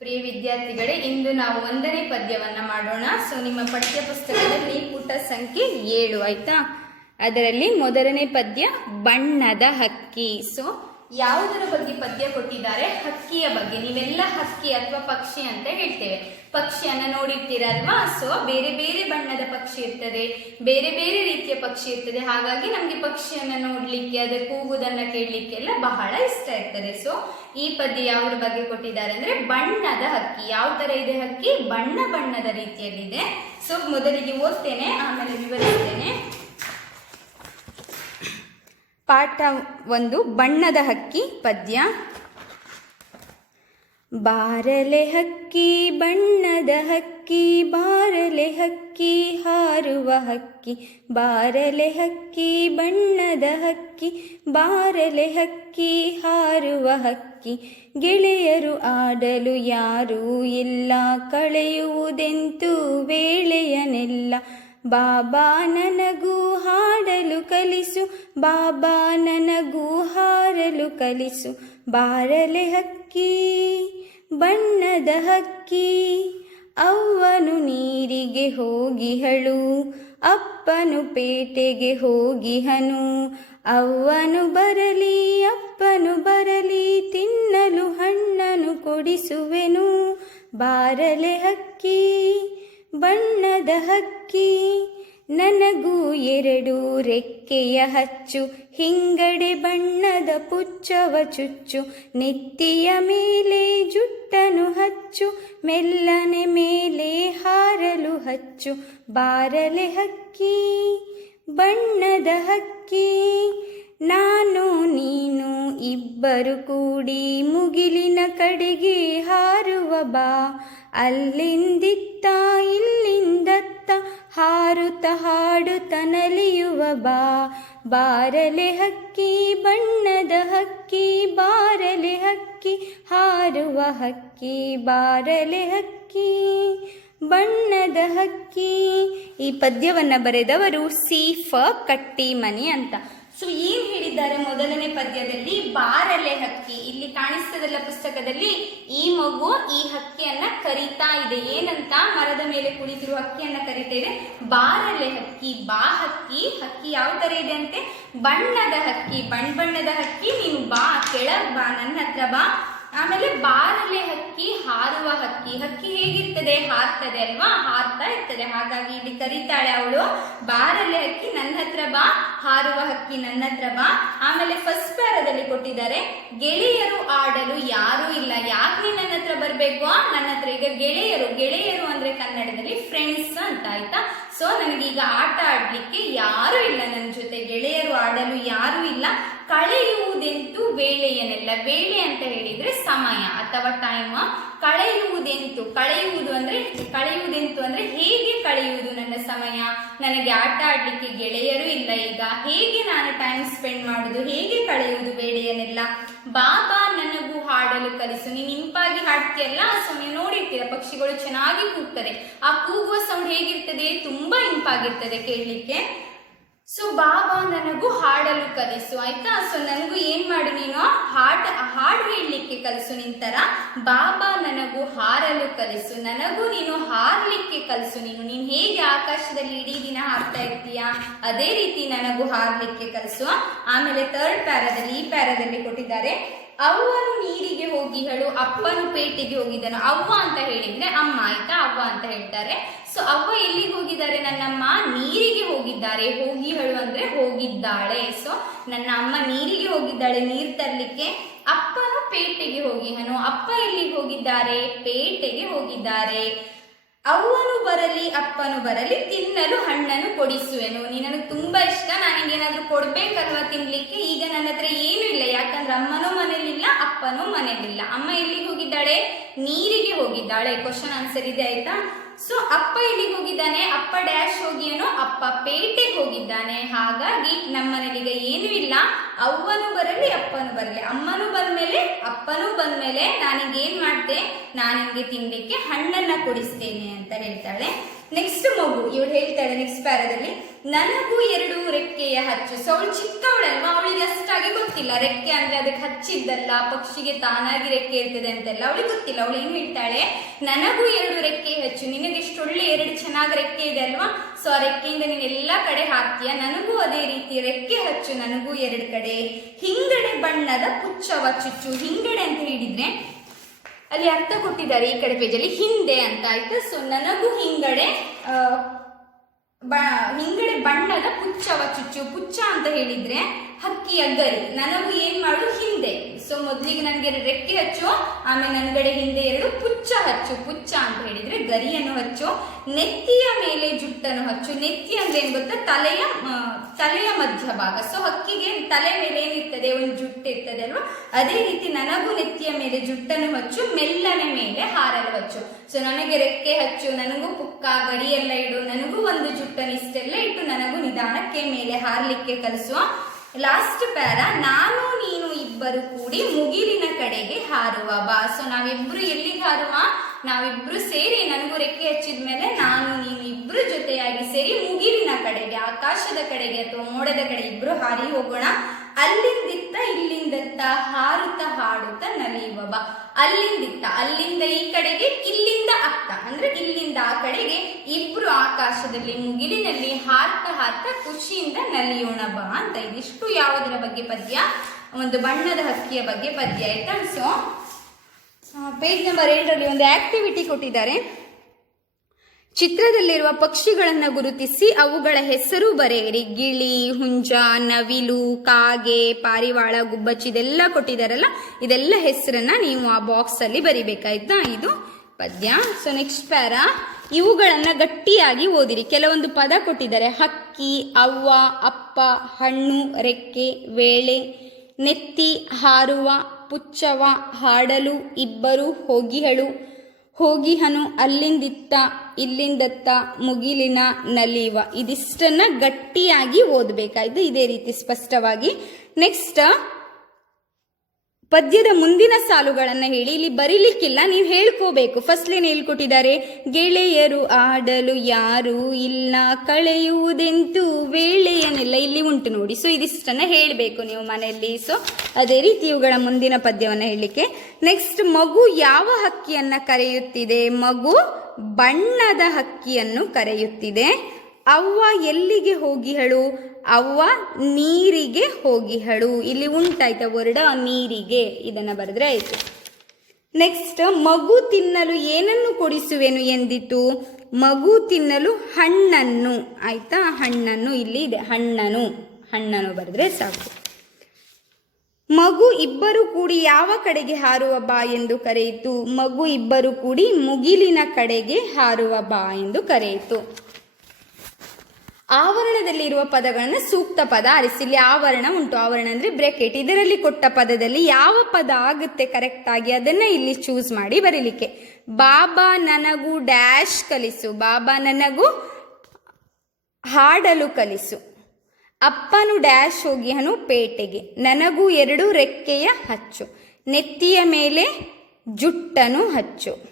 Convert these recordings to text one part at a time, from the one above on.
ಪ್ರಿಯ ವಿದ್ಯಾರ್ಥಿಗಳೇ, ಇಂದು ನಾವು ಒಂದನೇ ಪದ್ಯವನ್ನ ಮಾಡೋಣ. ಸೊ ನಿಮ್ಮ ಪಠ್ಯ ಪುಸ್ತಕದಲ್ಲಿ ಪುಟ ಸಂಖ್ಯೆ ಏಳು, ಆಯ್ತಾ? ಅದರಲ್ಲಿ ಮೊದಲನೇ ಪದ್ಯ ಬಣ್ಣದ ಹಕ್ಕಿ. ಸೊ ಯಾವುದರ ಬಗ್ಗೆ ಪದ್ಯ ಕೊಟ್ಟಿದ್ದಾರೆ? ಹಕ್ಕಿಯ ಬಗ್ಗೆ. ನೀವೆಲ್ಲ ಹಕ್ಕಿ ಅಥವಾ ಪಕ್ಷಿ ಅಂತ ಹೇಳ್ತೇವೆ. ಪಕ್ಷಿಯನ್ನ ನೋಡಿರ್ತೀರಲ್ವಾ? ಸೊ ಬೇರೆ ಬೇರೆ ಬಣ್ಣದ ಪಕ್ಷಿ ಇರ್ತದೆ. ಬೇರೆ ಬೇರೆ ರೀತಿಯ ಪಕ್ಷಿ ಇರ್ತದೆ. ಹಾಗಾಗಿ ನಮ್ಗೆ ಪಕ್ಷಿಯನ್ನ ನೋಡ್ಲಿಕ್ಕೆ, ಅದರ ಕೂಗುದನ್ನ ಕೇಳಲಿಕ್ಕೆ ಎಲ್ಲ ಬಹಳ ಇಷ್ಟ ಇರ್ತದೆ. ಸೊ ಈ ಪದ್ಯ ಯಾವ್ದ್ರ ಬಗ್ಗೆ ಕೊಟ್ಟಿದ್ದಾರೆ ಅಂದ್ರೆ ಬಣ್ಣದ ಹಕ್ಕಿ. ಯಾವ ತರ ಇದೆ ಹಕ್ಕಿ? ಬಣ್ಣ ಬಣ್ಣದ ರೀತಿಯಲ್ಲಿದೆ. ಸೊ ಮೊದಲಿಗೆ ಓದ್ತೇನೆ, ಆಮೇಲೆ ವಿವರಿಸ್ತೇನೆ. ಪಾಠ ಒಂದು ಬಣ್ಣದ ಹಕ್ಕಿ ಪದ್ಯ. ಬಾರಲೆ ಹಕ್ಕಿ, ಬಣ್ಣದ ಹಕ್ಕಿ, ಬಾರಲೆ ಹಕ್ಕಿ, ಹಾರುವ ಹಕ್ಕಿ. ಬಾರಲೆ ಹಕ್ಕಿ, ಬಣ್ಣದ ಹಕ್ಕಿ, ಬಾರಲೆ ಹಕ್ಕಿ, ಹಾರುವ ಹಕ್ಕಿ. ಗೆಳೆಯರು ಆಡಲು ಯಾರೂ ಇಲ್ಲ, ಕಳೆಯುವುದೆಂತೂ ವೇಳೆಯನೆಲ್ಲ. ಬಾಬಾ ನನಗೂ ಹಾಡಲು ಕಲಿಸು, ಬಾಬಾ ನನಗೂ ಹಾರಲು ಕಲಿಸು. ಬಾರಲೆ ಹಕ್ಕಿ, ಬಣ್ಣದ ಹಕ್ಕಿ, ಅವ್ವನು ನೀರಿಗೆ ಹೋಗಿಹಳು ಅಪ್ಪನು ಪೇಟೆಗೆ ಹೋಗಿಹನು ಅವ್ವನು ಬರಲಿ, ಅಪ್ಪನು ಬರಲಿ, ತಿನ್ನಲು ಹಣ್ಣನು ಕೊಡಿಸುವೆನು. ಬಾರಲೆ ಹಕ್ಕಿ ಬಣ್ಣದ ಹಕ್ಕಿ, ನನಗೂ ಎರಡು ರೆಕ್ಕೆಯ ಹಚ್ಚು. ಹಿಂಗಡೆ ಬಣ್ಣದ ಪುಚ್ಚವ ಚುಚ್ಚು, ನೆತ್ತಿಯ ಮೇಲೆ ಜುಟ್ಟನು ಹಚ್ಚು. ಮೆಲ್ಲನೆ ಮೇಲೆ ಹಾರಲು ಹಚ್ಚು. ಬಾರಲೆ ಹಕ್ಕಿ, ಬಣ್ಣದ ಹಕ್ಕಿ ನಾನು, ನೀನು, ಇಬ್ಬರು ಕೂಡಿ ಮುಗಿಲಿನ ಕಡೆಗೆ ಹಾರುವ ಬಾ. ಅಲ್ಲಿಂದಿತ್ತ, ಇಲ್ಲಿಂದತ್ತ ಹಾರುತ್ತ ಹಾಡುತ್ತ ನಲಿಯುವ ಬಾ. ಬಾರಲೆ ಹಕ್ಕಿ, ಬಣ್ಣದ ಹಕ್ಕಿ, ಬಾರಲೆ ಹಕ್ಕಿ, ಹಾರುವ ಹಕ್ಕಿ, ಬಾರಲೆ ಹಕ್ಕಿ, ಬಣ್ಣದ ಹಕ್ಕಿ. ಈ ಪದ್ಯವನ್ನು ಬರೆದವರು ಸಿ ಫ ಕಟ್ಟಿಮನಿ ಅಂತ. ಸೊ ಏನ್ ಹೇಳಿದ್ದಾರೆ ಮೊದಲನೇ ಪದ್ಯದಲ್ಲಿ? ಬಾರಲೆ ಹಕ್ಕಿ. ಇಲ್ಲಿ ಕಾಣಿಸ್ತದಲ್ಲ ಪುಸ್ತಕದಲ್ಲಿ, ಈ ಮಗು ಈ ಹಕ್ಕಿಯನ್ನ ಕರೀತಾ ಇದೆ. ಏನಂತ? ಮರದ ಮೇಲೆ ಕುಳಿತಿರುವ ಹಕ್ಕಿಯನ್ನ ಕರಿತೇವೆ ಬಾರಲೆ ಹಕ್ಕಿ, ಬಾ ಹಕ್ಕಿ. ಹಕ್ಕಿ ಯಾವ ತರ ಇದೆ ಅಂತೆ? ಬಣ್ಣದ ಹಕ್ಕಿ. ಬಣ್ಣ ಬಣ್ಣದ ಹಕ್ಕಿ. ನೀನು ಬಾ, ಕೆಳಗ್ ಬಾ, ನನ್ನ ಹತ್ರ ಬಾ. ಆಮೇಲೆ ಬಾರಲೆ ಹಕ್ಕಿ, ಹಾರುವ ಹಕ್ಕಿ. ಹಕ್ಕಿ ಹೇಗಿರ್ತದೆ? ಹಾರ್ತದೆ ಅಲ್ವಾ? ಹಾರ್ತಾ ಇರ್ತದೆ. ಹಾಗಾಗಿ ಇಲ್ಲಿ ಕರೀತಾಳೆ ಅವಳು ಬಾರಲೆ ಹಕ್ಕಿ ನನ್ನ ಹತ್ರ ಬಾ, ಹಾರುವ ಹಕ್ಕಿ ನನ್ನ ಹತ್ರ ಬಾ. ಆಮೇಲೆ ಫಸ್ಟ್ ಪ್ಯಾರದಲ್ಲಿ ಕೊಟ್ಟಿದ್ದಾರೆ, ಗೆಳೆಯರು ಆಡಲು ಯಾರೂ ಇಲ್ಲ. ಯಾಕೆ ನೀನು ನನ್ನ ಹತ್ರ ಬರ್ಬೇಕು? ನನ್ನ ಹತ್ರ ಈಗ ಗೆಳೆಯರು ಗೆಳೆಯರು ಅಂದ್ರೆ ಕನ್ನಡದಲ್ಲಿ ಫ್ರೆಂಡ್ಸ್ ಅಂತ ಆಯ್ತಾ? ಸೊ ನನಗೀಗ ಆಟ ಆಡ್ಲಿಕ್ಕೆ ಯಾರು ಇಲ್ಲ ನನ್ನ ಜೊತೆ. ಗೆಳೆಯರು ಆಡಲು ಯಾರು ಇಲ್ಲ. ಕಳೆಯುವುದೆಂತೂ ವೇಳೆಯನೆಲ್ಲ. ವೇಳೆ ಅಂತ ಹೇಳಿದ್ರೆ ಸಮಯ ಅಥವಾ ಟೈಮ್ ಕಳೆಯುವುದೆಂತು? ಕಳೆಯುವುದು ಅಂದ್ರೆ ಕಳೆಯುವುದೆಂತು ಅಂದ್ರೆ ಹೇಗೆ ಕಳೆಯುವುದು ನನ್ನ ಸಮಯ? ನನಗೆ ಆಟ ಆಡ್ಲಿಕ್ಕೆ ಗೆಳೆಯರು ಇಲ್ಲ ಈಗ. ಹೇಗೆ ನಾನು ಟೈಮ್ ಸ್ಪೆಂಡ್ ಮಾಡುದು ಹೇಗೆ ಕಳೆಯುವುದು ವೇಳೆಯನ್ನೆಲ್ಲ ಬಾಬಾ ನನಗೂ ಹಾಡಲು ಕಲಿಸು. ನೀನು ಇಂಪಾಗಿ ಹಾಡ್ತೀಯಲ್ಲ ಆ ಸಮಯ ನೋಡಿರ್ತೀರ. ಪಕ್ಷಿಗಳು ಚೆನ್ನಾಗಿ ಕೂಗ್ತದೆ. ಆ ಕೂಗುವ ಸೌಂಡ್ ಹೇಗಿರ್ತದೆ? ತುಂಬಾ ಇಂಪಾಗಿರ್ತದೆ ಕೇಳಲಿಕ್ಕೆ. ಸೊ ಬಾಬಾ ನನಗೂ ಹಾಡಲು ಕಲಿಸು, ಆಯ್ತಾ? ಸೊ ನನಗೂ ಏನ್ ಮಾಡು ನೀನು? ಹಾಡ್, ಹಾಡು ಹೇಳಲಿಕ್ಕೆ ಕಲಿಸು ನಿಂತರ ಬಾಬಾ ನನಗೂ ಹಾರಲು ಕಲಿಸು. ನನಗೂ ನೀನು ಹಾರ್ಲಿಕ್ಕೆ ಕಲಿಸು. ನೀನು ನೀನು ಹೇಗೆ ಆಕಾಶದಲ್ಲಿ ಇಡೀ ದಿನ ಹಾಕ್ತಾ ಇರ್ತೀಯ? ಅದೇ ರೀತಿ ನನಗೂ ಹಾರ್ಲಿಕ್ಕೆ ಕಲಿಸು. ಆಮೇಲೆ ಥರ್ಡ್ ಪ್ಯಾರದಲ್ಲಿ ಈ ಪ್ಯಾರದಲ್ಲಿ ಕೊಟ್ಟಿದ್ದಾರೆ. ಅವ್ವನು ನೀರಿಗೆ ಹೋಗಿ ಹೇಳು, ಅಪ್ಪನು ಪೇಟೆಗೆ ಹೋಗಿದ್ದನು, ಅವ್ವ ಅಂತ ಹೇಳಿದ್ರೆ ಅಮ್ಮ ಆಯ್ತಾ, ಅವ್ವ ಅಂತ ಹೇಳ್ತಾರೆ. ಸೊ ಅವ್ವ ಎಲ್ಲಿಗೆ ಹೋಗಿದ್ದಾರೆ? ನನ್ನಮ್ಮ ನೀರಿಗೆ ಹೋಗಿದ್ದಾರೆ. ಹೋಗಿ ಹೇಳು ಅಂದ್ರೆ ಹೋಗಿದ್ದಾಳೆ. ಸೊ ನನ್ನ ಅಮ್ಮ ನೀರಿಗೆ ಹೋಗಿದ್ದಾಳೆ, ನೀರ್ ತರ್ಲಿಕ್ಕೆ. ಅಪ್ಪನು ಪೇಟೆಗೆ ಹೋಗಿಹನು ಅಪ್ಪ ಎಲ್ಲಿಗೆ ಹೋಗಿದ್ದಾರೆ? ಪೇಟೆಗೆ ಹೋಗಿದ್ದಾರೆ. ಅವ್ವನು ಬರಲಿ, ಅಪ್ಪನು ಬರಲಿ, ತಿನ್ನಲು ಹಣ್ಣನ್ನು ಕೊಡಿಸುವೆನು. ನೀನು ನನಗೆ ತುಂಬಾ ಇಷ್ಟ ನನಗೆ ಏನಾದ್ರೂ ಕೊಡ್ಬೇಕಲ್ವಾ ತಿನ್ಲಿಕ್ಕೆ? ಈಗ ನನ್ನ ಹತ್ರ ಏನೂ ಇಲ್ಲ, ಯಾಕಂದ್ರೆ ಅಮ್ಮನೂ ಮನೇಲಿಲ್ಲ, ಅಪ್ಪನೂ ಮನೇಲಿಲ್ಲ. ಅಮ್ಮ ಎಲ್ಲಿಗೆ ಹೋಗಿದ್ದಾಳೆ? ನೀರಿಗೆ ಹೋಗಿದ್ದಾಳೆ. ಕ್ವಶನ್ ಆನ್ಸರ್ ಇದೆ, ಆಯ್ತಾ? ಸೊ ಅಪ್ಪ ಇಲ್ಲಿಗೆ ಹೋಗಿದ್ದಾನೆ? ಅಪ್ಪ ಡ್ಯಾಶ್ ಹೋಗಿಯನು ಅಪ್ಪ ಪೇಟೆಗೆ ಹೋಗಿದ್ದಾನೆ. ಹಾಗಾಗಿ ನಮ್ಮನೇಲೀಗ ಏನೂ ಇಲ್ಲ. ಅವ್ವನು ಬರಲಿ, ಅಪ್ಪನು ಬರಲಿ. ಅಮ್ಮನೂ ಬಂದ್ಮೇಲೆ, ಅಪ್ಪನೂ ಬಂದ್ಮೇಲೆ ಏನ್ ಮಾಡ್ತೆ? ನಾನು ನಿಮಗೆ ತಿನ್ನಕ್ಕೆ ಹಣ್ಣನ್ನ ಕೊಡಿಸ್ತೇನೆ ಅಂತ ಹೇಳ್ತಾಳೆ. ನೆಕ್ಸ್ಟ್ ಮಗು, ಇವಳು ಹೇಳ್ತಾಳೆ ನೆಕ್ಸ್ಟ್ ಪ್ಯಾರದಲ್ಲಿ ನನಗೂ ಎರಡು ರೆಕ್ಕೆಯ ಹಚ್ಚು. ಸೊ ಅವಳು ಅಷ್ಟಾಗಿ ಗೊತ್ತಿಲ್ಲ. ರೆಕ್ಕೆ ಅಂದ್ರೆ ಅದಕ್ಕೆ ಹಚ್ಚಿದ್ದಲ್ಲ, ಪಕ್ಷಿಗೆ ತಾನಾಗಿ ರೆಕ್ಕೆ ಇರ್ತದೆ ಅಂತೆಲ್ಲ ಅವಳಿಗೆ ಗೊತ್ತಿಲ್ಲ. ಅವಳು ಏನ್ ಹೇಳ್ತಾಳೆ? ನನಗೂ ಎರಡು ರೆಕ್ಕೆ ಹಚ್ಚು. ನಿನಗೆಷ್ಟು ಒಳ್ಳೆ ಎರಡು ಚೆನ್ನಾಗಿ ರೆಕ್ಕೆ ಇದೆ ಅಲ್ವಾ? ಸೊ ಆ ರೆಕ್ಕೆಯಿಂದ ನೀನು ಎಲ್ಲ ಕಡೆ ಹಾಕ್ತೀಯ? ನನಗೂ ಅದೇ ರೀತಿ ರೆಕ್ಕೆ ಹಚ್ಚು, ನನಗೂ ಎರಡು ಕಡೆ. ಹಿಂಗಡೆ ಬಣ್ಣದ ಪುಚ್ಚವ ಚುಚ್ಚು. ಹಿಂಗಡೆ ಅಂತ ಹೇಳಿದ್ರೆ ಅಲ್ಲಿ ಅರ್ಥ ಕೊಟ್ಟಿದ್ದಾರೆ ಈ ಕಡೆ ಪೇಜಲ್ಲಿ ಹಿಂದೆ ಅಂತ ಆಯ್ತು? ಸೊ ನನಗೂ ಹಿಂಗಡೆ ಬ ಹಿಂಗಡೆ ಬಣ್ಣದ ಪುಚ್ಚವ ಚುಚ್ಚು. ಪುಚ್ಚ ಅಂತ ಹೇಳಿದ್ರೆ ಹಕ್ಕಿಯ ಗರಿ ನನಗೂ ಏನ್ ಮಾಡು ಹಿಂದೆ. ನನಗೆ ರೆಕ್ಕೆ ಹಚ್ಚು, ಆಮೇಲೆ ನನ್ಗಡೆ ಹಿಂದೆ ಎರಡು ಪುಚ್ಚ ಹಚ್ಚು. ಪುಚ್ಚ ಅಂತ ಹೇಳಿದ್ರೆ ಗರಿಯನ್ನು ಹಚ್ಚು. ನೆತ್ತಿಯ ಮೇಲೆ ಜುಟ್ಟನ್ನು ಹಚ್ಚು. ನೆತ್ತಿ ಅಂದ್ರೆ ಏನ್ ಗೊತ್ತಾ? ತಲೆಯ ತಲೆಯ ಮಧ್ಯಭಾಗ ಸೊ ಹಕ್ಕಿಗೆ ತಲೆ ಮೇಲೆ ಏನಿರ್ತದೆ? ಒಂದು ಜುಟ್ಟು ಇರ್ತದೆ ಅಲ್ವಾ? ಅದೇ ರೀತಿ ನನಗೂ ನೆತ್ತಿಯ ಮೇಲೆ ಜುಟ್ಟನ್ನು ಹಚ್ಚು. ಮೆಲ್ಲನೆ ಮೇಲೆ ಹಾರಲು ಹಚ್ಚು. ಸೊ ನನಗೆ ರೆಕ್ಕೆ ಹಚ್ಚು. ನನಗೂ ಪುಕ್ಕ ಗರಿಯೆಲ್ಲ ಇಡು. ನನಗೂ ಒಂದು ಜುಟ್ಟನ್ನು ಇಷ್ಟೆಲ್ಲ ಇಟ್ಟು ನನಗೂ ನಿಧಾನಕ್ಕೆ ಮೇಲೆ ಹಾರಲಿಕ್ಕೆ ಕಲಿಸುವ ಲಾಸ್ಟ್ ಪ್ಯಾರ. ನಾನು, ನೀನು ಇಬ್ಬರು ಕೂಡಿ ಮುಗಿಲಿನ ಕಡೆಗೆ ಹಾರುವ ಬಾ. ಸೊ ನಾವಿಬ್ರು ಎಲ್ಲಿಗೆ ಹಾರುವ? ನಾವಿಬ್ರು ಸೇರಿ ನನಗೂ ರೆಕ್ಕೆ ಹಚ್ಚಿದ ಮೇಲೆ ನಾನು ನೀನು ಇಬ್ರು ಜೊತೆಯಾಗಿ ಸೇರಿ ಮುಗಿಲಿನ ಕಡೆಗೆ, ಆಕಾಶದ ಕಡೆಗೆ ಅಥವಾ ಮೋಡದ ಕಡೆ ಇಬ್ರು ಹಾರಿ ಹೋಗೋಣ. ಅಲ್ಲಿಂದಿತ್ತ ಇಲ್ಲಿಂದತ್ತ ಹಾರುತ್ತ ಹಾಡುತ್ತ ನಲಿಯುವ ಬಾ. ಅಲ್ಲಿಂದಿತ್ತ, ಅಲ್ಲಿಂದ ಈ ಕಡೆಗೆ, ಇಲ್ಲಿಂದ ಅಕ್ಕ ಅಂದ್ರೆ ಇಲ್ಲಿಂದ ಆ ಕಡೆಗೆ ಇಬ್ರು ಆಕಾಶದಲ್ಲಿ, ಮುಗಿಲಿನಲ್ಲಿ ಹಾರ್ತ ಹಾರ್ತ ಖುಷಿಯಿಂದ ನಲಿಯೋಣ ಬಾ ಅಂತ ಇದಿಷ್ಟು ಯಾವುದರ ಬಗ್ಗೆ ಪದ್ಯ? ಒಂದು ಬಣ್ಣದ ಹಕ್ಕಿಯ ಬಗ್ಗೆ ಪದ್ಯ ಆಯ್ತಾ? ಸೊ ಪೇಜ್ ನಂಬರ್ ಏಳರಲ್ಲಿ ಒಂದು ಆಕ್ಟಿವಿಟಿ ಕೊಟ್ಟಿದ್ದಾರೆ. ಚಿತ್ರದಲ್ಲಿರುವ ಪಕ್ಷಿಗಳನ್ನು ಗುರುತಿಸಿ ಅವುಗಳ ಹೆಸರು ಬರೆಯಿರಿ. ಗಿಳಿ, ಹುಂಜ, ನವಿಲು, ಕಾಗೆ, ಪಾರಿವಾಳ, ಗುಬ್ಬಚ್ಚಿ ಇದೆಲ್ಲ ಕೊಟ್ಟಿದ್ದಾರಲ್ಲ, ಇದೆಲ್ಲ ಹೆಸರನ್ನ ನೀವು ಆ ಬಾಕ್ಸ್ ಅಲ್ಲಿ ಬರಿಬೇಕಾಯ್ತಾ? ಇದು ಪದ್ಯ. ಸೊ ನೆಕ್ಸ್ಟ್ ಪ್ಯಾರ ಇವುಗಳನ್ನ ಗಟ್ಟಿಯಾಗಿ ಓದಿರಿ. ಕೆಲವೊಂದು ಪದ ಕೊಟ್ಟಿದ್ದಾರೆ. ಹಕ್ಕಿ, ಅವ್ವ, ಅಪ್ಪ, ಹಣ್ಣು, ರೆಕ್ಕೆ, ವೇಳೆ ನೆತ್ತಿ ಹಾರುವ ಪುಚ್ಚವ ಹಾಡಲು ಇಬ್ಬರು ಹೋಗಿಹಳು. ಹೋಗಿಹನು ಅಲ್ಲಿಂದಿತ್ತ ಇಲ್ಲಿಂದತ್ತ ಮುಗಿಲಿನ ನಲಿವ ಇದಿಷ್ಟನ್ನ ಗಟ್ಟಿಯಾಗಿ ಓದಬೇಕಾಯ್ತು. ಇದೇ ರೀತಿ ಸ್ಪಷ್ಟವಾಗಿ. ನೆಕ್ಸ್ಟ್ ಪದ್ಯದ ಮುಂದಿನ ಸಾಲುಗಳನ್ನು ಹೇಳಿ, ಇಲ್ಲಿ ಬರೀಲಿಕ್ಕಿಲ್ಲ, ನೀವು ಹೇಳ್ಕೋಬೇಕು. ಫಸ್ಟ್ ಏನ್ ಹೇಳ್ಕೊಟ್ಟಿದ್ದಾರೆ, ಗೆಳೆಯರು ಆಡಲು ಯಾರು ಇಲ್ಲ, ಕಳೆಯುವುದೆಂತೂ ವೇಳೆಯನ್ನೆಲ್ಲ ಇಲ್ಲಿ ಉಂಟು ನೋಡಿ. ಸೊ ಇದಿಷ್ಟನ್ನು ಹೇಳಬೇಕು ನೀವು ಮನೆಯಲ್ಲಿ. ಸೊ ಅದೇ ರೀತಿ ಇವುಗಳ ಮುಂದಿನ ಪದ್ಯವನ್ನು ಹೇಳಲಿಕ್ಕೆ. ನೆಕ್ಸ್ಟ್ ಮಗು ಯಾವ ಹಕ್ಕಿಯನ್ನು ಕರೆಯುತ್ತಿದೆ? ಮಗು ಬಣ್ಣದ ಹಕ್ಕಿಯನ್ನು ಕರೆಯುತ್ತಿದೆ. ಅವ್ವ ಎಲ್ಲಿಗೆ ಹೋಗಿಹಳು ಅವ್ವ ನೀರಿಗೆ ಹೋಗಿಹಳು. ಇಲ್ಲಿ ಉಂಟಾಯ್ತ ವರ್ಡ ನೀರಿಗೆ. ಇದನ್ನು ಬರೆದ್ರೆ ಆಯಿತು. ನೆಕ್ಸ್ಟ್ ಮಗು ತಿನ್ನಲು ಏನನ್ನು ಕೊಡಿಸುವೆನು ಎಂದಿತು? ಮಗು ತಿನ್ನಲು ಹಣ್ಣನ್ನು. ಆಯ್ತಾ? ಹಣ್ಣನ್ನು ಇಲ್ಲಿ ಇದೆ. ಹಣ್ಣನು. ಹಣ್ಣನ್ನು ಬರೆದ್ರೆ ಸಾಕು. ಮಗು ಇಬ್ಬರು ಕೂಡಿ ಯಾವ ಕಡೆಗೆ ಹಾರುವ ಬಾ ಎಂದು ಕರೆಯಿತು? ಮಗು ಇಬ್ಬರು ಕೂಡಿ ಮುಗಿಲಿನ ಕಡೆಗೆ ಹಾರುವ ಬಾ ಎಂದು ಕರೆಯಿತು. ಆವರಣದಲ್ಲಿರುವ ಪದಗಳನ್ನು ಸೂಕ್ತ ಪದ ಆರಿಸಿ. ಇಲ್ಲಿ ಆವರಣ ಉಂಟು. ಆವರಣ ಅಂದರೆ ಬ್ರೆಕೆಟ್. ಇದರಲ್ಲಿ ಕೊಟ್ಟ ಪದದಲ್ಲಿ ಯಾವ ಪದ ಆಗುತ್ತೆ ಕರೆಕ್ಟಾಗಿ ಅದನ್ನು ಇಲ್ಲಿ ಚೂಸ್ ಮಾಡಿ ಬರೀಲಿಕ್ಕೆ. ಬಾಬಾ ನನಗೂ ಡ್ಯಾಶ್ ಕಲಿಸು. ಬಾಬಾ ನನಗೂ ಹಾಡಲು ಕಲಿಸು. ಅಪ್ಪನು ಡ್ಯಾಶ್ ಹೋಗಿಯನು ಪೇಟೆಗೆ. ನನಗೂ ಎರಡು ರೆಕ್ಕೆಯ ಹಚ್ಚು. ನೆತ್ತಿಯ ಮೇಲೆ ಜುಟ್ಟನು ಹಚ್ಚು.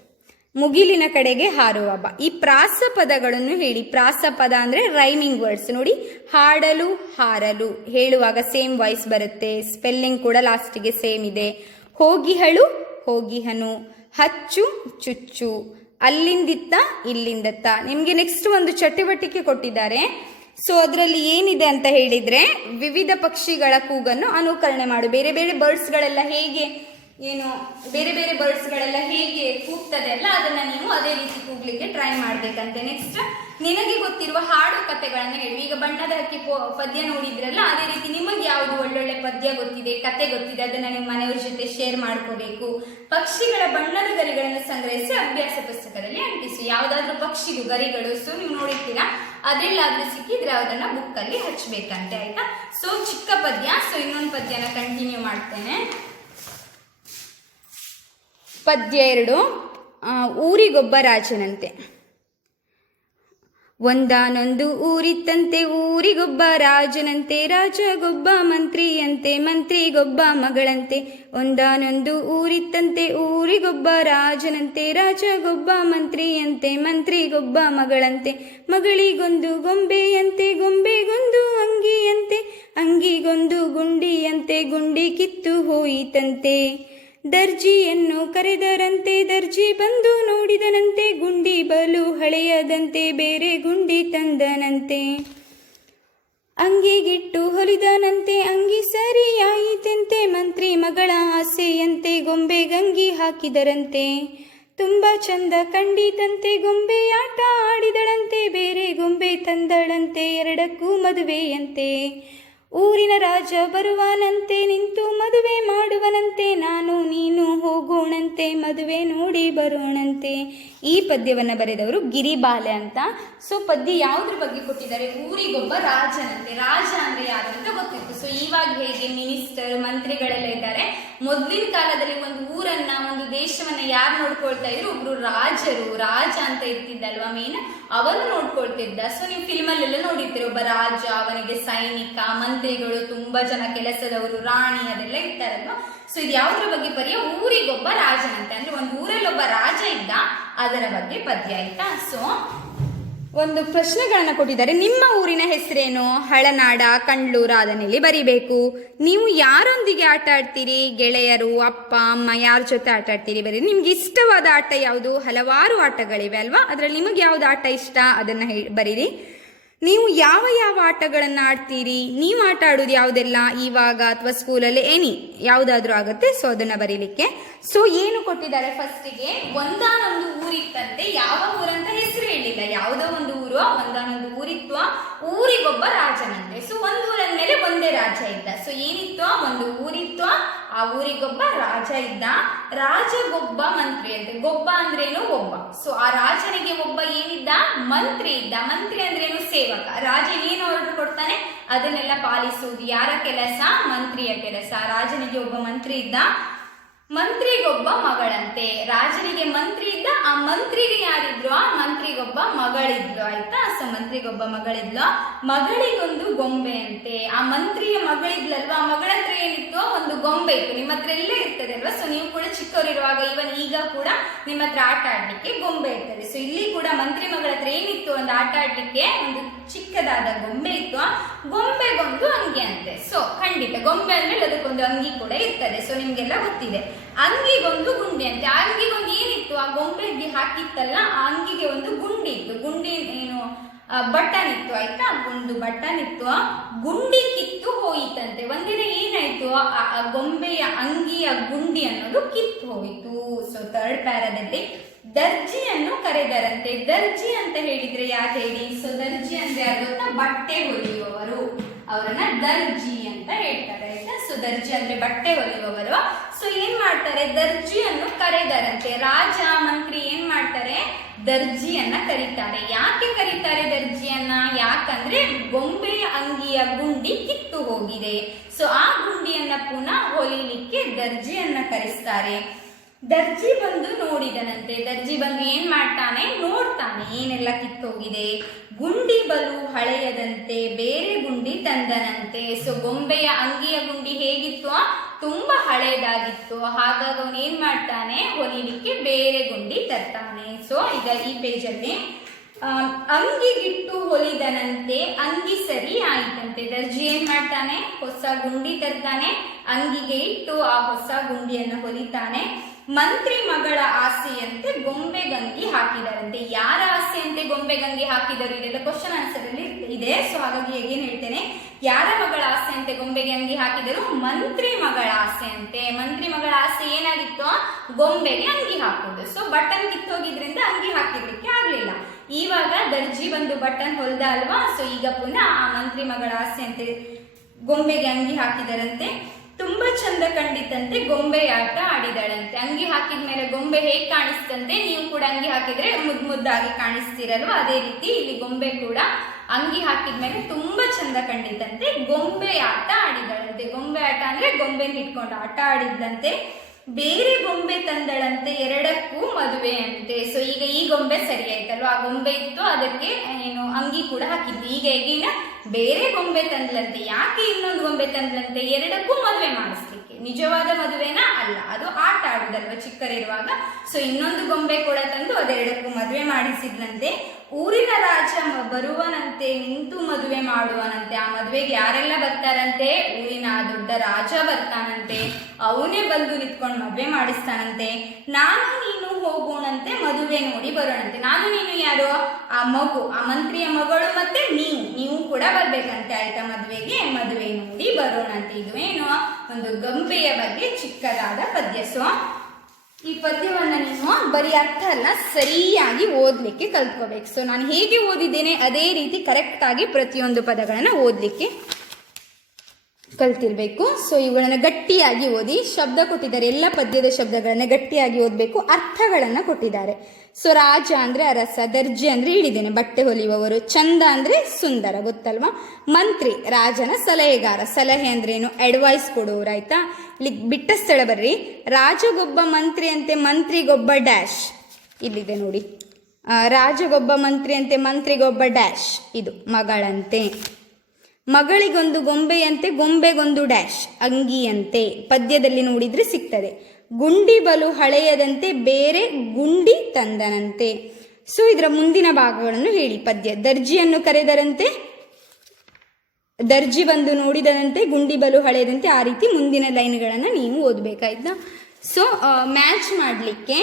ಮುಗಿಲಿನ ಕಡೆಗೆ ಹಾರುವ ಬಾ ಈ ಪ್ರಾಸ ಪದಗಳನ್ನು ಹೇಳಿ. ಪ್ರಾಸ ಪದ ಅಂದ್ರೆ ರೈಮಿಂಗ್ ವರ್ಡ್ಸ್ ನೋಡಿ, ಹಾಡಲು, ಹಾರಲು. ಹೇಳುವಾಗ ಸೇಮ್ ವಾಯ್ಸ್ ಬರುತ್ತೆ. ಸ್ಪೆಲ್ಲಿಂಗ್ ಕೂಡ ಲಾಸ್ಟಿಗೆ ಸೇಮ್ ಇದೆ. ಹೋಗಿಹಳು, ಹೋಗಿಹನು. ಹಚ್ಚು, ಚುಚ್ಚು. ಅಲ್ಲಿಂದಿತ್ತ, ಇಲ್ಲಿಂದತ್ತ. ನಿಮಗೆ ನೆಕ್ಸ್ಟ್ ಒಂದು ಚಟುವಟಿಕೆ ಕೊಟ್ಟಿದ್ದಾರೆ. ಸೊ ಅದರಲ್ಲಿ ಏನಿದೆ ಅಂತ ಹೇಳಿದ್ರೆ, ವಿವಿಧ ಪಕ್ಷಿಗಳ ಕೂಗನ್ನು ಅನುಕರಣೆ ಮಾಡು. ಬೇರೆ ಬೇರೆ ಬರ್ಡ್ಸ್ಗಳೆಲ್ಲ ಹೇಗೆ ಏನು ಬೇರೆ ಬೇರೆ ಬರ್ಡ್ಸ್ಗಳೆಲ್ಲ ಹೇಗೆ ಕೂಗ್ತದೆ ಅಲ್ಲ ಅದನ್ನ ನೀವು ಅದೇ ರೀತಿ ಕೂಗ್ಲಿಕ್ಕೆ ಟ್ರೈ ಮಾಡ್ಬೇಕಂತೆ. ನೆಕ್ಸ್ಟ್ ನಿನಗೆ ಗೊತ್ತಿರುವ ಹಾಡು ಕಥೆಗಳನ್ನು ಹೇಳಿ. ಈಗ ಬಣ್ಣದ ಹಕ್ಕಿ ಪದ್ಯ ನೋಡಿದ್ರಲ್ಲ, ಅದೇ ರೀತಿ ನಿಮಗೆ ಯಾವುದು ಒಳ್ಳೊಳ್ಳೆ ಪದ್ಯ ಗೊತ್ತಿದೆ, ಕತೆ ಗೊತ್ತಿದೆ, ಅದನ್ನ ನಿಮ್ಮ ಮನೆಯವ್ರ ಜೊತೆ ಶೇರ್ ಮಾಡ್ಕೋಬೇಕು. ಪಕ್ಷಿಗಳ ಬಣ್ಣದ ಗರಿಗಳನ್ನು ಸಂಗ್ರಹಿಸಿ ಅಭ್ಯಾಸ ಪುಸ್ತಕದಲ್ಲಿ ಅಂಟಿಸಿ. ಯಾವ್ದಾದ್ರು ಪಕ್ಷಿದು ಗರಿಗಳು ಸೊ ನೀವು ನೋಡಿರ್ತೀರಾ ಅದೆಲ್ಲಾದ್ರೂ ಸಿಕ್ಕಿದ್ರೆ ಅದನ್ನ ಬುಕ್ ಅಲ್ಲಿ ಹಚ್ಬೇಕಂತೆ, ಆಯ್ತಾ? ಸೊ ಚಿಕ್ಕ ಪದ್ಯ ಸೊ ಇನ್ನೊಂದು ಪದ್ಯನ ಕಂಟಿನ್ಯೂ ಮಾಡ್ತೇನೆ. ಪದ್ಯ ಎರಡು ಊರಿಗೊಬ್ಬ ರಾಜನಂತೆ ಒಂದಾನೊಂದು ಊರಿತ್ತಂತೆ ಊರಿಗೊಬ್ಬ ರಾಜನಂತೆ ರಾಜಗೊಬ್ಬ ಮಂತ್ರಿಯಂತೆ ಮಂತ್ರಿಗೊಬ್ಬ ಮಗಳಂತೆ. ಒಂದಾನೊಂದು ಊರಿತ್ತಂತೆ ಊರಿಗೊಬ್ಬ ರಾಜನಂತೆ ರಾಜಗೊಬ್ಬ ಮಂತ್ರಿಯಂತೆ ಮಂತ್ರಿಗೊಬ್ಬ ಮಗಳಂತೆ. ಮಗಳಿಗೊಂದು ಗೊಂಬೆಯಂತೆ, ಗೊಂಬೆಗೊಂದು ಅಂಗಿಯಂತೆ. ಅಂಗಿಗೊಂದು ಗುಂಡಿಯಂತೆ, ಗುಂಡಿ ಕಿತ್ತು ಹೋಯಿತಂತೆ. ದರ್ಜಿಯನ್ನು ಕರೆದರಂತೆ ದರ್ಜಿ ಬಂದು ನೋಡಿದನಂತೆ, ಗುಂಡಿ ಬಲು ಹಳೆಯದಂತೆ, ಬೇರೆ ಗುಂಡಿ ತಂದನಂತೆ. ಅಂಗಿಗಿಟ್ಟು ಹೊಲಿದನಂತೆ, ಅಂಗಿ ಸರಿಯಾಯಿತಂತೆ, ಮಂತ್ರಿ ಮಗಳ ಆಸೆಯಂತೆ, ಗೊಂಬೆ ಗಂಗಿ ಹಾಕಿದರಂತೆ. ತುಂಬ ಚಂದ ಕಂಡಿತಂತೆ, ಗೊಂಬೆ ಆಟ ಆಡಿದಳಂತೆ, ಬೇರೆ ಗೊಂಬೆ ತಂದಳಂತೆ, ಎರಡಕ್ಕೂ ಮದುವೆಯಂತೆ. ಊರಿನ ರಾಜ ಬರುವನಂತೆ ನಿಂತು ಮದುವೆ ಮಾಡುವನಂತೆ, ನಾನು ನೀನು ಹೋಗೋಣಂತೆ, ಮದುವೆ ನೋಡಿ ಬರೋಣಂತೆ. ಈ ಪದ್ಯವನ್ನು ಬರೆದವರು ಗಿರಿಬಾಲೆ ಅಂತ. ಸೊ ಪದ್ಯ ಯಾವುದ್ರ ಬಗ್ಗೆ ಕೊಟ್ಟಿದ್ದಾರೆ? ಊರಿಗೊಬ್ಬ ರಾಜನಂತೆ. ರಾಜ ಅಂದ್ರೆ ಯಾರು ಅಂತ ಗೊತ್ತಿತ್ತು. ಸೊ ಇವಾಗ ಹೇಗೆ ಮಿನಿಸ್ಟರ್ ಮಂತ್ರಿಗಳೆಲ್ಲ ಇದ್ದಾರೆ. ಮೊದಲಿನ ಕಾಲದಲ್ಲಿ ಒಂದು ಊರನ್ನ, ಒಂದು ದೇಶವನ್ನ ಯಾರು ನೋಡ್ಕೊಳ್ತಾ ಇದ್ರು? ಒಬ್ರು ರಾಜರು, ರಾಜ ಅಂತ ಇರ್ತಿದ್ದಲ್ವಾ ಮೇನ್ ಅವನು ನೋಡ್ಕೊಳ್ತಿದ್ದ ಸೊ ನೀವು ಫಿಲ್ಮ್ ಅಲ್ಲೆಲ್ಲ ನೋಡಿರ್ತೀರಿ. ಒಬ್ಬ ರಾಜ, ಅವನಿಗೆ ಸೈನಿಕ, ಮಂತ್ರಿಗಳು, ತುಂಬಾ ಜನ ಕೆಲಸದವರು, ರಾಣಿ ಅದೆಲ್ಲ ಇರ್ತಾರಲ್ವಾ? ಸೊ ಇದು ಯಾವ್ದ್ರ ಬಗ್ಗೆ ಪರ್ಯ? ಊರಿಗೊಬ್ಬ ರಾಜನಂತೆ. ಅಂದ್ರೆ ಒಂದು ಊರಲ್ಲಿ ಒಬ್ಬ ರಾಜ ಇದ್ದ, ಅದರ ಬಗ್ಗೆ ಪದ್ಯ ಆಯ್ತಾ? ಸೊ ಒಂದು ಪ್ರಶ್ನೆಗಳನ್ನ ಕೊಟ್ಟಿದ್ದಾರೆ. ನಿಮ್ಮ ಊರಿನ ಹೆಸರೇನು? ಹಳನಾಡ, ಕಂಡ್ಲೂರ ಅದನ್ನೆಲ್ಲಿ ಬರಿಬೇಕು? ನೀವು ಯಾರೊಂದಿಗೆ ಆಟ ಆಡ್ತೀರಿ? ಗೆಳೆಯರು, ಅಪ್ಪ, ಅಮ್ಮ ಯಾರ ಜೊತೆ ಆಟ ಆಡ್ತೀರಿ? ಬರೀ ನಿಮ್ಗೆ ಇಷ್ಟವಾದ ಆಟ ಯಾವುದು? ಹಲವಾರು ಆಟಗಳಿವೆ ಅಲ್ವಾ? ಅದರಲ್ಲಿ ನಿಮಗೆ ಯಾವ್ದು ಆಟ ಇಷ್ಟ? ಅದನ್ನ ಬರೀರಿ. ನೀವು ಯಾವ ಯಾವ ಆಟಗಳನ್ನು ಆಡ್ತೀರಿ? ನೀವು ಆಟ ಆಡೋದು ಯಾವುದೆಲ್ಲ? ಇವಾಗ ಅಥವಾ ಸ್ಕೂಲಲ್ಲಿ ಎನಿ ಯಾವುದಾದ್ರೂ ಆಗುತ್ತೆ ಸೊ ಅದನ್ನು ಬರೀಲಿಕ್ಕೆ. ಸೊ ಏನು ಕೊಟ್ಟಿದ್ದಾರೆ ಫಸ್ಟಿಗೆ ಒಂದಾನೊಂದು ಊರಿತ್ತಂತೆ. ಯಾವ ಊರಂತ ಹೆಸರು ಹೇಳಿಲ್ಲ. ಯಾವುದೋ ಒಂದು ಊರು, ಒಂದಾನೊಂದು ಊರಿತ್ತು. ಊರಿಗೊಬ್ಬ ರಾಜನಂತೆ. ಸೊ ಒಂದು ಊರಂದ ಮೇಲೆ ಒಂದೇ ರಾಜ ಇದ್ದ. ಸೊ ಏನಿತ್ತು? ಒಂದು ಊರಿತ್ತು. ಆ ಊರಿಗೊಬ್ಬ ರಾಜ ಇದ್ದ, ರಾಜಗೊಬ್ಬ ಮಂತ್ರಿ ಅಂತ. ಗೊಬ್ಬ ಅಂದ್ರೇನು ಒಬ್ಬ. ಸೊ ಆ ರಾಜನಿಗೆ ಒಬ್ಬ ಏನಿದ್ದ? ಮಂತ್ರಿ ಇದ್ದ. ಮಂತ್ರಿ ಅಂದ್ರೇನು ಸೇವಕ. ರಾಜ ಏನು ಆರ್ಡರ್ ಕೊಡ್ತಾನೆ? ಅದನ್ನೆಲ್ಲ ಪಾಲಿಸುವುದು. ಯಾರ ಕೆಲಸ? ಮಂತ್ರಿಯ ಕೆಲಸ. ರಾಜನಿಗೆ ಒಬ್ಬ ಮಂತ್ರಿ ಇದ್ದ? ಮಂತ್ರಿಗೊಬ್ಬ ಮಗಳಂತೆ. ರಾಜನಿಗೆ ಮಂತ್ರಿ ಇದ್ದ? ಆ ಮಂತ್ರಿಗೆ ಯಾರಿದ್ರು ಆ ಮಂತ್ರಿಗೊಬ್ಬ ಮಗಳಿದ್ಲು. ಆಯ್ತಾ? ಸೊ ಮಂತ್ರಿಗೊಬ್ಬ ಮಗಳಿದ್ಲು. ಮಗಳಿಗೊಂದು ಗೊಂಬೆ ಅಂತೆ. ಆ ಮಂತ್ರಿಯ ಮಗಳಿದ್ಲಲ್ವಾ ಆ ಮಗಳ ಹತ್ರ ಏನಿತ್ತು ಒಂದು ಗೊಂಬೆ ಇತ್ತು. ನಿಮ್ಮ ಹತ್ರ ಎಲ್ಲ ಇರ್ತದೆ ಅಲ್ವಾ? ಸೊ ನೀವು ಕೂಡ ಚಿಕ್ಕವರಿರುವಾಗ ಇವನ್ ಈಗ ಕೂಡ ನಿಮ್ಮ ಹತ್ರ ಆಟ ಆಡ್ಲಿಕ್ಕೆ ಗೊಂಬೆ ಇರ್ತದೆ. ಸೊ ಇಲ್ಲಿ ಕೂಡ ಮಂತ್ರಿ ಮಗಳ ಹತ್ರ ಏನಿತ್ತು? ಒಂದು ಆಟ ಆಡ್ಲಿಕ್ಕೆ ಒಂದು ಚಿಕ್ಕದಾದ ಗೊಂಬೆ ಇತ್ತು. ಗೊಂಬೆಗೊಂದು ಅಂಗಿ ಅಂತೆ. ಸೊ ಖಂಡಿತ ಗೊಂಬೆ ಅಂದ್ರೆ ಅದಕ್ಕೊಂದು ಅಂಗಿ ಕೂಡ ಇರ್ತದೆ. ಸೊ ನಿಮ್ಗೆಲ್ಲ ಗೊತ್ತಿದೆ. ಅಂಗಿಗೊಂದು ಗುಂಡಿ ಅಂತೆ. ಆ ಅಂಗಿಗೊಂದು ಏನಿತ್ತು? ಆ ಗೊಂಬೆಗೆ ಹಾಕಿತ್ತಲ್ಲ, ಆ ಅಂಗಿಗೆ ಒಂದು ಗುಂಡಿ ಇತ್ತು. ಗುಂಡಿ ಏನು? ಬಟನ್ ಇತ್ತು ಆಯ್ತಾ? ಒಂದು ಬಟನ್ ಇತ್ತು ಗುಂಡಿ ಕಿತ್ತು ಹೋಯಿತಂತೆ. ಒಂದಿನ ಏನಾಯ್ತು? ಆ ಗೊಂಬೆಯ ಅಂಗಿಯ ಗುಂಡಿ ಅನ್ನೋದು ಕಿತ್ತು ಹೋಯಿತು. ಸೊ ಥರ್ಡ್ ಪ್ಯಾರದಲ್ಲಿ ದರ್ಜಿಯನ್ನು ಕರೆದರಂತೆ. ದರ್ಜಿ ಅಂತ ಹೇಳಿದ್ರೆ ಯಾರು ಹೇಳಿ? ಸೊ ದರ್ಜಿ ಅಂದ್ರೆ ಗೊತ್ತಾ? ಬಟ್ಟೆ ಹೊಲಿಯುವವರು. ಅವರನ್ನ ದರ್ಜಿ ಅಂತ ಹೇಳ್ತಾರೆ, ಆಯ್ತಾ? ಸೊ ದರ್ಜಿ ಅಂದ್ರೆ ಬಟ್ಟೆ ಹೊಲಿಯುವವರು. ಸೊ ಏನ್ ಮಾಡ್ತಾರೆ? ದರ್ಜಿಯನ್ನು ಕರೆದರಂತೆ. ರಾಜ, ಮಂತ್ರಿ ಏನ್ ಮಾಡ್ತಾರೆ? ದರ್ಜಿಯನ್ನ ಕರೀತಾರೆ. ಯಾಕೆ ಕರೀತಾರೆ? ಯಾಕಂದ್ರೆ ಗೊಂಬೆಯ ಅಂಗಿಯ ಗುಂಡಿ ಕಿತ್ತು ಹೋಗಿದೆ. ಸೊ ಆ ಗುಂಡಿಯನ್ನ ಪುನಃ ಹೊಲಿಲಿಕ್ಕೆ ದರ್ಜಿಯನ್ನ ಕರೆಸ್ತಾರೆ. ದರ್ಜಿ ಬಂದು ನೋಡಿದನಂತೆ. ದರ್ಜಿ ಬಂದು ಏನ್ ಮಾಡ್ತಾನೆ? ನೋಡ್ತಾನೆ ಏನೆಲ್ಲ ಕಿತ್ತೋಗಿದೆ. ಗುಂಡಿ ಬಲು ಹಳೆಯದಂತೆ ಬೇರೆ ಗುಂಡಿ ತಂದನಂತೆ. ಸೊ ಗೊಂಬೆಯ ಅಂಗಿಯ ಗುಂಡಿ ಹೇಗಿತ್ತು? ತುಂಬಾ ಹಳೆಯದಾಗಿತ್ತು ಹಾಗಾಗಿ ಅವನು ಏನ್ ಮಾಡ್ತಾನೆ? ಹೊಲಿಲಿಕ್ಕೆ ಬೇರೆ ಗುಂಡಿ ತರ್ತಾನೆ. ಸೊ ಈಗ ಈ ಪೇಜಲ್ಲಿ ಅಂಗಿಗಿಟ್ಟು ಹೊಲಿದನಂತೆ ಅಂಗಿ ಸರಿ ಆಯ್ತಂತೆ. ದರ್ಜಿ ಏನ್ ಮಾಡ್ತಾನೆ? ಹೊಸ ಗುಂಡಿ ತರ್ತಾನೆ. ಅಂಗಿಗೆ ಇಟ್ಟು ಆ ಹೊಸ ಗುಂಡಿಯನ್ನು ಹೊಲಿತಾನೆ. ಮಂತ್ರಿ ಮಗಳ ಆಸೆಯಂತೆ ಗೊಂಬೆ ಗಂಗಿ ಹಾಕಿದರಂತೆ. ಯಾರ ಆಸೆಯಂತೆ ಗೊಂಬೆ ಗಂಗಿ ಹಾಕಿದರು? ಇದೆಲ್ಲ ಕ್ವಶನ್ ಆನ್ಸರ್ ಅಲ್ಲಿ ಇದೆ. ಸೊ ಹಾಗಾಗಿ ಹೇಗೇನು ಹೇಳ್ತೇನೆ? ಯಾರ ಮಗಳ ಆಸೆಯಂತೆ ಗೊಂಬೆ ಅಂಗಿ ಹಾಕಿದರು? ಮಂತ್ರಿ ಮಗಳ ಆಸೆಯಂತೆ. ಮಂತ್ರಿ ಮಗಳ ಆಸೆ ಏನಾಗಿತ್ತು? ಗೊಂಬೆಗೆ ಅಂಗಿ ಹಾಕೋದು. ಸೊ ಬಟನ್ ಕಿತ್ತೋಗಿದ್ರಿಂದ ಅಂಗಿ ಹಾಕಿರ್ಲಿಕ್ಕೆ ಆಗ್ಲಿಲ್ಲ. ಇವಾಗ ದರ್ಜಿ ಬಂದು ಬಟನ್ ಹೊಲ್ದ ಅಲ್ವಾ ಸೊ ಈಗ ಪುನಃ ಆ ಮಂತ್ರಿ ಮಗಳ ಆಸೆ ಅಂತೆ ಗೊಂಬೆಗೆ ಅಂಗಿ ಹಾಕಿದರಂತೆ. ತುಂಬಾ ಚಂದ ಕಂಡಿತಂತೆ ಗೊಂಬೆ ಆಟ ಆಡಿದಳಂತೆ. ಅಂಗಿ ಹಾಕಿದ ಮೇಲೆ ಗೊಂಬೆ ಹೇಗ್ ಕಾಣಿಸ್ತಂತೆ? ನೀವು ಕೂಡ ಅಂಗಿ ಹಾಕಿದ್ರೆ ಮುದ್ ಮುದ್ದಾಗಿ ಕಾಣಿಸ್ತೀರಲ್ವ? ಅದೇ ರೀತಿ ಇಲ್ಲಿ ಗೊಂಬೆ ಕೂಡ ಅಂಗಿ ಹಾಕಿದ ಮೇಲೆ ತುಂಬಾ ಚಂದ ಕಂಡಿತಂತೆ ಗೊಂಬೆ ಆಟ ಆಡಿದಳಂತೆ. ಗೊಂಬೆ ಆಟ ಅಂದ್ರೆ ಗೊಂಬೆ ಹಿಡ್ಕೊಂಡು ಆಟ ಆಡಿದ್ದಂತೆ ಬೇರೆ ಗೊಂಬೆ ತಂದಳಂತೆ ಎರಡಕ್ಕೂ ಮದುವೆ ಅಂತೆ. ಸೊ ಈಗ ಈ ಗೊಂಬೆ ಸರಿ ಆಯ್ತಲ್ವ ಆ ಗೊಂಬೆ ಇತ್ತು, ಅದಕ್ಕೆ ಏನು ಅಂಗಿ ಕೂಡ ಹಾಕಿದ್ವಿ. ಈಗ ಈಗಿನ ಬೇರೆ ಗೊಂಬೆ ತಂದ್ಲಂತೆ ಯಾಕೆ ಇನ್ನೊಂದು ಗೊಂಬೆ ತಂದ್ಲಂತೆ ಎರಡಕ್ಕೂ ಮದುವೆ ಮಾಡಿಸ್ಲಿಕ್ಕೆ ನಿಜವಾದ ಮದುವೆನ ಅಲ್ಲ, ಅದು ಆಟ ಆಡುದಲ್ವ ಚಿಕ್ಕರಿರುವಾಗ? ಸೊ ಇನ್ನೊಂದು ಗೊಂಬೆ ಕೂಡ ತಂದು ಅದೆರಡಕ್ಕೂ ಮದುವೆ ಮಾಡಿಸಿದ್ನಂತೆ. ಊರಿನ ರಾಜ ಬರುವನಂತೆ, ನಿಂತು ಮದುವೆ ಮಾಡುವನಂತೆ. ಆ ಮದುವೆಗೆ ಯಾರೆಲ್ಲ ಬರ್ತಾರಂತೆ? ಊರಿನ ದೊಡ್ಡ ರಾಜ ಬರ್ತಾನಂತೆ. ಅವನೇ ಬಂದು ನಿಂತ್ಕೊಂಡು ಮದುವೆ ಮಾಡಿಸ್ತಾನಂತೆ. ನಾನು ನೀನು ಹೋಗೋಣಂತೆ ಮದುವೆ ನೋಡಿ ಬರೋಣಂತೆ. ನಾನು ನೀನು ಯಾರು? ಆ ಮಗು, ಆ ಮಂತ್ರಿಯ ಮಗಳು ಮತ್ತೆ ನೀವು. ನೀವು ಕೂಡ ಬರ್ಬೇಕಂತೆ ಆಯ್ತಾ ಮದುವೆಗೆ? ಮದುವೆ ನೋಡಿ ಬರೋಣಂತೆ. ಇದು ಏನು? ಒಂದು ಗಂಬೆಯ ಬಗ್ಗೆ ಚಿಕ್ಕದಾದ ಪದ್ಯ. ಸೊ ಈ ಪದ್ಯವನ್ನ ನೀನು ಬರೀ ಅರ್ಥ ಅಲ್ಲ, ಸರಿಯಾಗಿ ಓದಲಿಕ್ಕೆ ಕಲ್ತ್ಕೋಬೇಕು. ಸೊ ನಾನು ಹೇಗೆ ಓದಿದ್ದೇನೆ, ಅದೇ ರೀತಿ ಕರೆಕ್ಟಾಗಿ ಪ್ರತಿಯೊಂದು ಪದಗಳನ್ನು ಓದಲಿಕ್ಕೆ ಕಲ್ತಿರ್ಬೇಕು. ಸೊ ಇವುಗಳನ್ನು ಗಟ್ಟಿಯಾಗಿ ಓದಿ ಶಬ್ದ ಕೊಟ್ಟಿದ್ದಾರೆ. ಎಲ್ಲ ಪದ್ಯದ ಶಬ್ದಗಳನ್ನು ಗಟ್ಟಿಯಾಗಿ ಓದಬೇಕು. ಅರ್ಥಗಳನ್ನು ಕೊಟ್ಟಿದ್ದಾರೆ. ಸೊ ರಾಜ ಅಂದ್ರೆ ಅರಸ, ದರ್ಜೆ ಅಂದ್ರೆ ಇಳಿದೇನೆ ಬಟ್ಟೆ ಹೊಲಿಯುವವರು, ಚಂದ ಅಂದ್ರೆ ಸುಂದರ, ಗೊತ್ತಲ್ವಾ? ಮಂತ್ರಿ, ರಾಜನ ಸಲಹೆಗಾರ. ಸಲಹೆ ಅಂದ್ರೆ ಏನು ಅಡ್ವೈಸ್ ಕೊಡುವವರು ಆಯ್ತಾ? ಇಲ್ಲಿ ಬಿಟ್ಟ ಸ್ಥಳ ಬರ್ರಿ. ರಾಜಗೊಬ್ಬ ಮಂತ್ರಿ ಅಂತೆ ಮಂತ್ರಿಗೊಬ್ಬ ಡ್ಯಾಶ್ ಇಲ್ಲಿದೆ ನೋಡಿ. ರಾಜಗೊಬ್ಬ ಮಂತ್ರಿ ಅಂತೆ ಮಂತ್ರಿಗೊಬ್ಬ ಡ್ಯಾಶ್ ಇದು ಮಗಳಂತೆ. ಮಗಳಿಗೊಂದು ಗೊಂಬೆಯಂತೆ ಗೊಂಬೆಗೊಂದು ಡ್ಯಾಶ್, ಅಂಗಿಯಂತೆ. ಪದ್ಯದಲ್ಲಿ ನೋಡಿದ್ರೆ ಸಿಗ್ತದೆ. ಗುಂಡಿ ಬಲು ಹಳೆಯದಂತೆ ಬೇರೆ ಗುಂಡಿ ತಂದನಂತೆ. ಸೊ, ಇದರ ಮುಂದಿನ ಭಾಗಗಳನ್ನು ಹೇಳಿ. ಪದ್ಯ. ದರ್ಜಿಯನ್ನು ಕರೆದರಂತೆ, ದರ್ಜಿ ಬಂದು ನೋಡಿದರಂತೆ ಗುಂಡಿ ಬಲು ಹಳೆಯದಂತೆ ಆ ರೀತಿ ಮುಂದಿನ ಲೈನ್ಗಳನ್ನು ನೀವು ಓದಬೇಕಾಯ್ತಾ? ಸೊ ಮ್ಯಾಚ್ ಮಾಡಲಿಕ್ಕೆ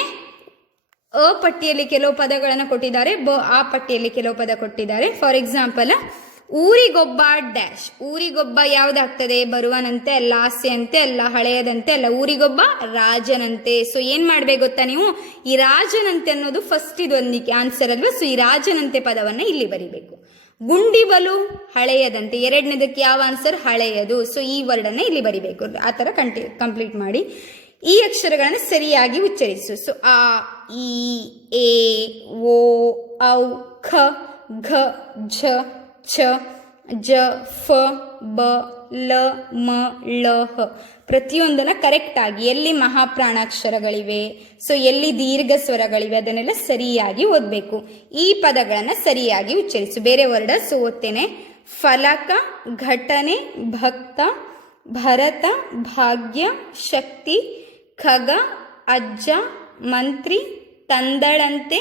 ಅ ಪಟ್ಟಿಯಲ್ಲಿ ಕೆಲವು ಪದಗಳನ್ನು ಕೊಟ್ಟಿದ್ದಾರೆ, ಬ ಆ ಪಟ್ಟಿಯಲ್ಲಿ ಕೆಲವು ಪದ ಕೊಟ್ಟಿದ್ದಾರೆ. ಫಾರ್ ಎಕ್ಸಾಂಪಲ್ ಊರಿಗೊಬ್ಬ ಡ್ಯಾಶ್. ಊರಿಗೊಬ್ಬ ಯಾವ್ದಾಗ್ತದೆ? ಬರುವನಂತೆ ಅಲ್ಲ, ಆಸೆಯಂತೆ ಅಲ್ಲ, ಹಳೆಯದಂತೆ ಅಲ್ಲ, ಊರಿಗೊಬ್ಬ ರಾಜನಂತೆ. ಸೊ ಏನ್ ಮಾಡ್ಬೇಕು ಗೊತ್ತಾ ನೀವು? ಈ ರಾಜನಂತೆ ಅನ್ನೋದು ಫಸ್ಟ್ ಇದು ಒಂದಿಕ್ಕೆ ಆನ್ಸರ್ ಅಲ್ವಾ? ಸೊ ಈ ರಾಜನಂತೆ ಪದವನ್ನ ಇಲ್ಲಿ ಬರಿಬೇಕು. ಗುಂಡಿ ಬಲು, ಹಳೆಯದಂತೆ. ಎರಡನೇದಕ್ಕೆ ಯಾವ ಆನ್ಸರ್ ಹಳೆಯದು. ಸೊ ಈ ವರ್ಡನ್ನ ಇಲ್ಲಿ ಬರಿಬೇಕು. ಆ ಥರ ಕಂಟಿ ಕಂಪ್ಲೀಟ್ ಮಾಡಿ. ಈ ಅಕ್ಷರಗಳನ್ನು ಸರಿಯಾಗಿ ಉಚ್ಚರಿಸು. ಸೊ ಆ ಇ ಎ, ಓ, ಔ, ಖ, ಘ, ಝ ಛ ಜ, ಫ, ಬ, ಲ, ಮ, ಳ, ಹ. ಪ್ರತಿಯೊಂದನ್ನ ಕರೆಕ್ಟಾಗಿ ಎಲ್ಲಿ ಮಹಾಪ್ರಾಣಾಕ್ಷರಗಳಿವೆ ಸೊ ಎಲ್ಲಿ ದೀರ್ಘ ಸ್ವರಗಳಿವೆ ಅದನ್ನೆಲ್ಲ ಸರಿಯಾಗಿ ಓದಬೇಕು. ಈ ಪದಗಳನ್ನು ಸರಿಯಾಗಿ ಉಚ್ಚರಿಸು. ಬೇರೆ ವರ್ಡಸ್ ಓದ್ತೇನೆ. ಫಲಕ, ಘಟನೆ, ಭಕ್ತ, ಭರತ, ಭಾಗ್ಯ, ಶಕ್ತಿ, ಖಗ, ಅಜ್ಜ, ಮಂತ್ರಿ, ತಂದಳಂತೆ,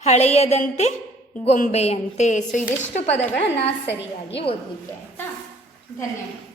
ಹಳೆಯದಂತೆ ಗೊಂಬೆಯಂತೆ. ಸೊ ಇದಿಷ್ಟು ಪದಗಳನ್ನು ಸರಿಯಾಗಿ ಓದಿದ್ದೆ ಆಯಿತಾ? ಧನ್ಯವಾದ.